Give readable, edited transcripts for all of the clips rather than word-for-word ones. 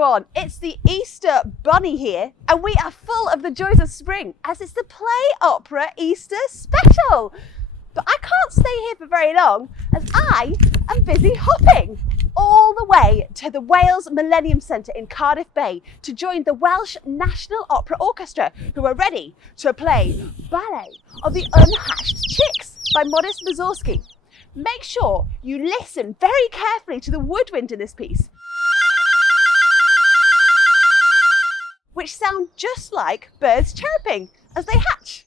everyone, it's the Easter Bunny here, and we are full of the joys of spring as it's the Play Opera Easter Special. But I can't stay here for very long as I am busy hopping all the way to the Wales Millennium Centre in Cardiff Bay to join the Welsh National Opera Orchestra, who are ready to play ballet of the Unhatched Chicks by modest Mussorgsky. Make sure you listen very carefully to the woodwind in this piece, which sound just like birds chirping as they hatch.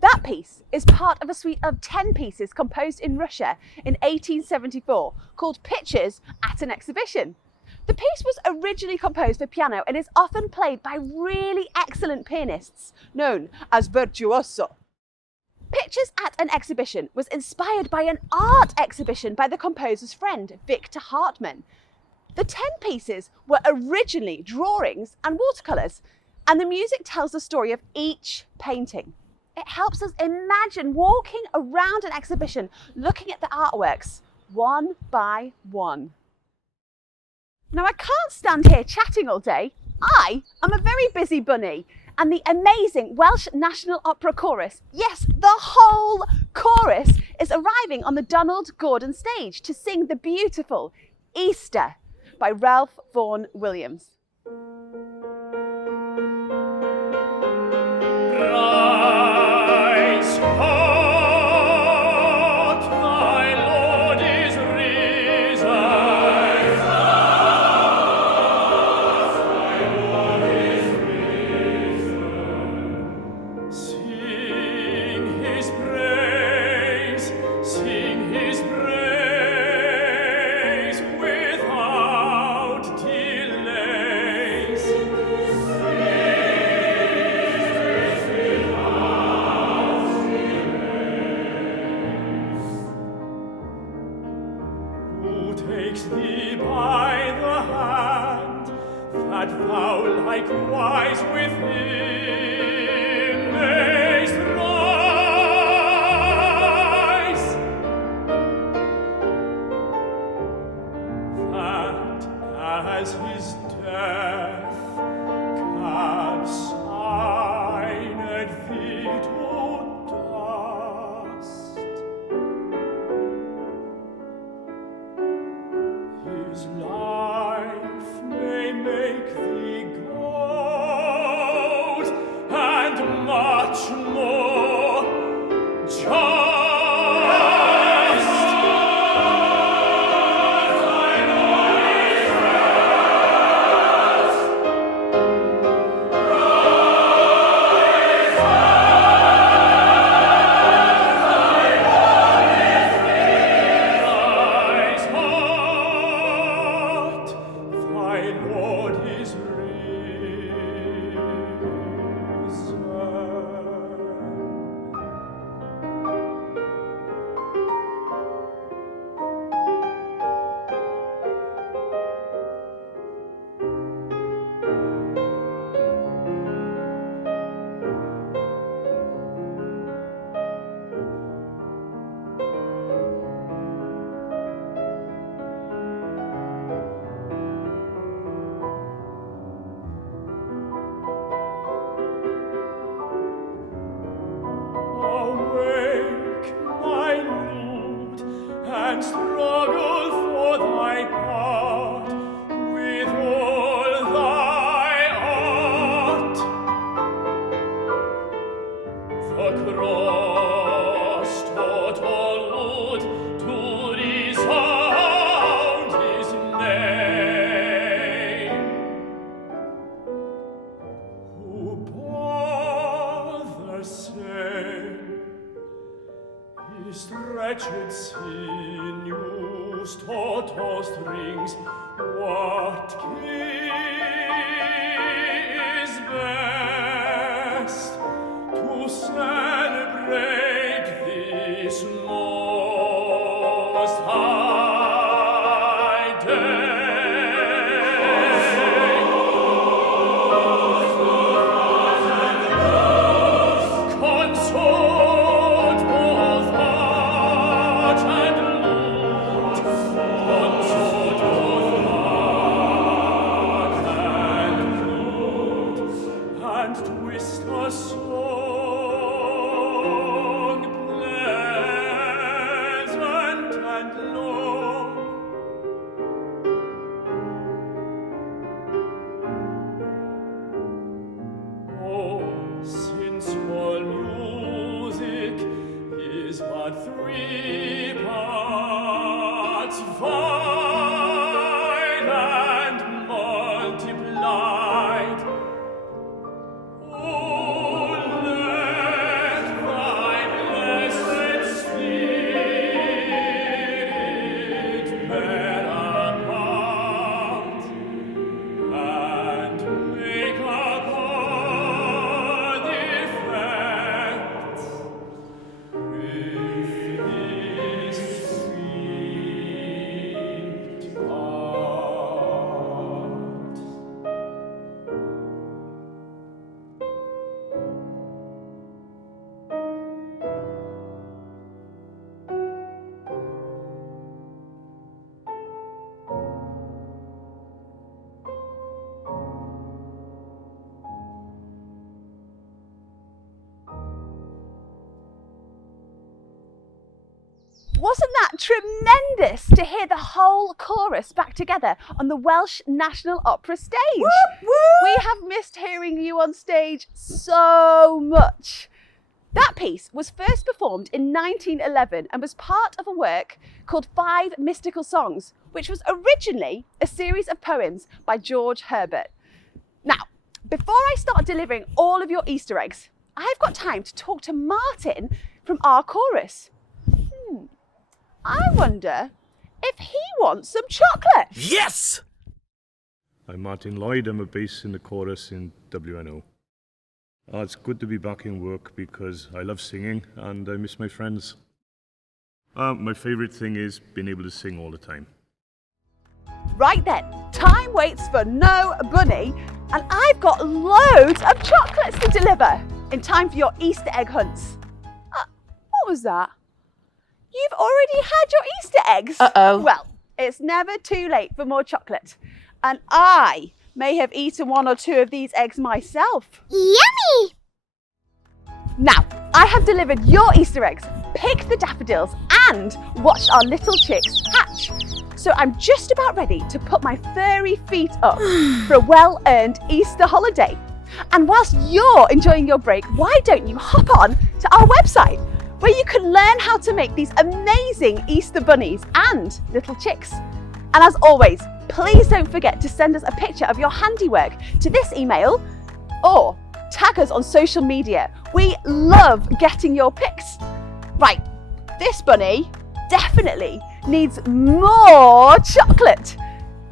That piece is part of a suite of 10 pieces composed in Russia in 1874 called Pictures at an Exhibition. The piece was originally composed for piano and is often played by really excellent pianists known as virtuoso. Pictures at an Exhibition was inspired by an art exhibition by the composer's friend Victor Hartmann. The 10 pieces were originally drawings and watercolours, and the music tells the story of each painting. It helps us imagine walking around an exhibition, looking at the artworks one by one. Now, I can't stand here chatting all day. I am a very busy bunny, and the amazing Welsh National Opera Chorus, yes, the whole chorus, is arriving on the Donald Gordon stage to sing the beautiful Easter by Vaughan Williams. Takes thee by the hand, that thou likewise within mayst rise, that as his death consigned thee to dust, his life may make thee gold and much more just. wretched sinews, taut strings, what key is best to celebrate this most high day? Consort both heart and lute, consort both heart and lute, and twist a song pleasant and long. Oh, since all music is but three parts, vile and multiplied, oh, let thy blessed spirit bear a part and make upon the effect with his sweet art. Wasn't that tremendous to hear the whole chorus back together on the Welsh National Opera stage? Whoop, whoop. We have missed hearing you on stage so much. That piece was first performed in 1911 and was part of a work called 5 Mystical Songs, which was originally a series of poems by George Herbert. Now, before I start delivering all of your Easter eggs, I've got time to talk to Martin from our chorus. I wonder if he wants some chocolate. Yes! I'm Martin Lloyd, I'm a bass in the chorus in WNO. It's good to be back in work because I love singing and I miss my friends. My favourite thing is being able to sing all the time. Right then, time waits for no bunny, and I've got loads of chocolates to deliver in time for your Easter egg hunts. What was that? You've already had your Easter eggs? Uh-oh. Well, it's never too late for more chocolate. And I may have eaten 1 or 2 of these eggs myself. Yummy! Now, I have delivered your Easter eggs, picked the daffodils, and watched our little chicks hatch. So I'm just about ready to put my furry feet up for a well-earned Easter holiday. And whilst you're enjoying your break, why don't you hop on to our website, where you can learn how to make these amazing Easter bunnies and little chicks. And as always, please don't forget to send us a picture of your handiwork to this email or tag us on social media. We love getting your pics. Right, this bunny definitely needs more chocolate.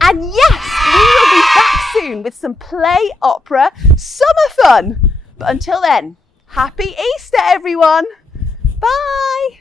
And yes, we will be back soon with some play opera summer fun. But until then, happy Easter everyone. Bye!